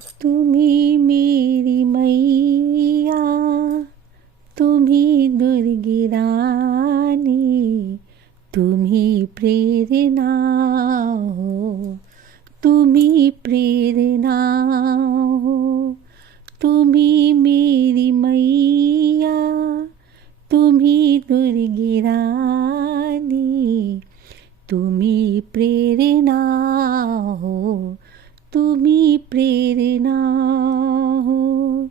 तुम्ही मेरी मैया, तुम्ही दुर्गी रानी, तुम्ही प्रेरणा हो, तुम्ही प्रेरणा हो। तुम्ही मेरी मैया, तुम्ही दुर्गी रानी, तुम्ही प्रेरणा हो, तुम्ही प्रेरणा हो।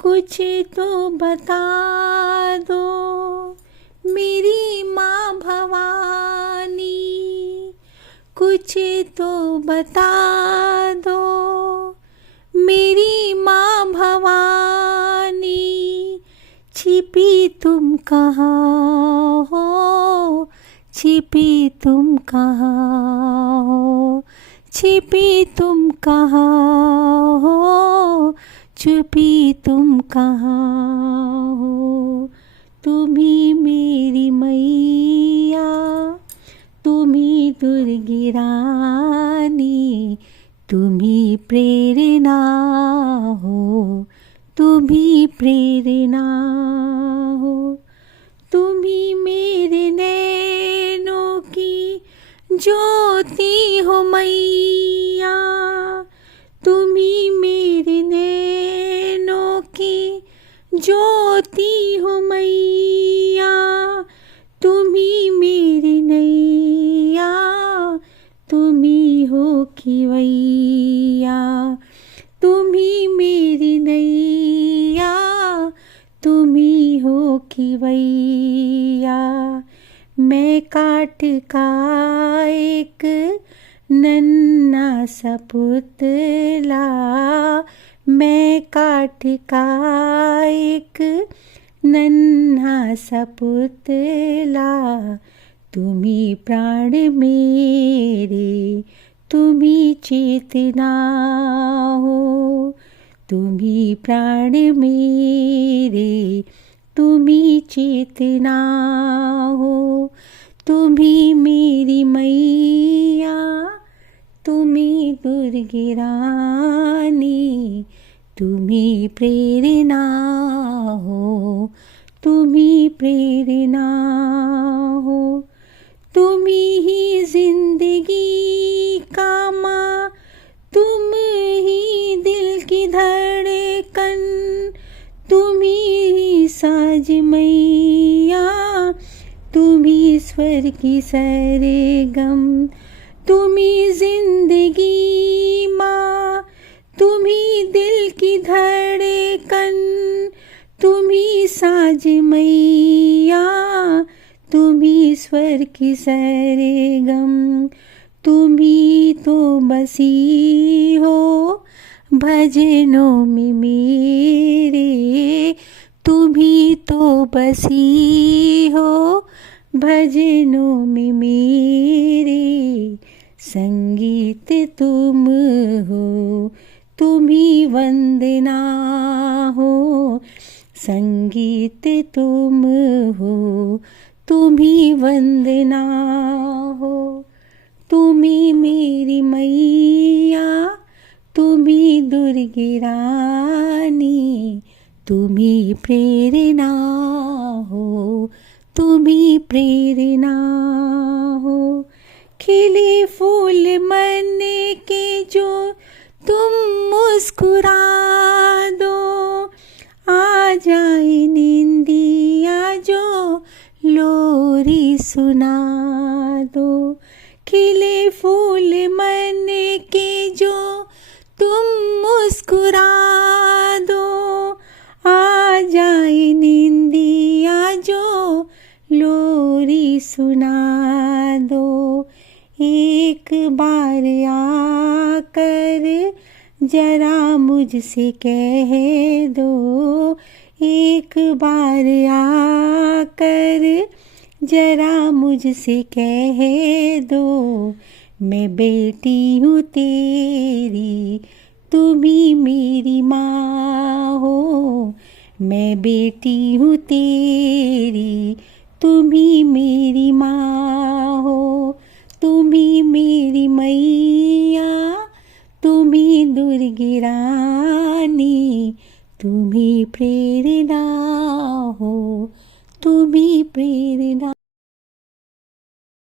कुछ तो बता दो मेरी माँ भवानी, कुछ तो बता दो मेरी माँ भवानी। छिपी तुम कहाँ हो, छिपी तुम कहाँ हो, छिपी तुम कहाँ हो, छुपी तुम कहाँ हो। तुम्ही मेरी मैया, तुम्ही दुर्गी रानी, तुम्ही प्रेरणा हो, तुम्ही प्रेरणा हो। तुम्ही मेरे नैनों की ज्योति हो मैया, तुम्ही मेरे नैनों की ज्योति हो मैया। तुम्ही मेरी नैया, तुम्ही हो खिवैया, तुम्ही मेरी नैया, तुम्ही हो खिवैया। मैं काट का एक नन्हा सा पुतला, मैं काट का एक नन्हा सा पुतला। तुम्ही प्राण मेरे, तुम्ही चेतना हो, तुम्ही प्राण मेरे, तुम्ही चेतना हो। तुम्ही मेरी मैया, तुम्ही दुर्गी रानी, तुम्ही प्रेरणा हो, तुम्ही प्रेरणा हो। तुम्ही ही जिंदगी का माँ, तुम ही दिल की धड़कन, तुम्ही ही साज मैया, तुम्ही स्वर की सरगम। तुम्ही जिंदगी माँ, तुम्ही दिल की धड़कन, तुम्ही साज मैया, तुम्ही स्वर की सरगम। तुम्ही तो बसी हो भजनों में मेरे, तुम्ही तो बसी हो भजनों में मेरे। संगीत तुम हो, तुम्ही वंदना हो, संगीत तुम हो, तुम्ही वंदना हो। तुम्ही मेरी मैया, तुम्ही दुर्गी रानी, तुम्ही प्रेरणा हो, तुम्ही प्रेरणा हो। खिले फूल मन के जो तुम मुस्कुरा दो, आ जाए निंदिया जो लोरी सुना दो। खिले फूल मन के जो तुम मुस्कुरा दो, आ जाए निंदिया जो लोरी सुना दो। एक बार आकर जरा मुझसे कह दो, एक बार आकर जरा मुझसे कह दो। मैं बेटी हूँ तेरी, तुम्ही मेरी माँ हो। मैं बेटी हूँ तेरी, तुम्ही मेरी माँ हो। तुम्ही मेरी मैया, तुम्ही दुर्गी रानी, तुम्ही प्रेरणा हो, तुम्ही प्रेरणा.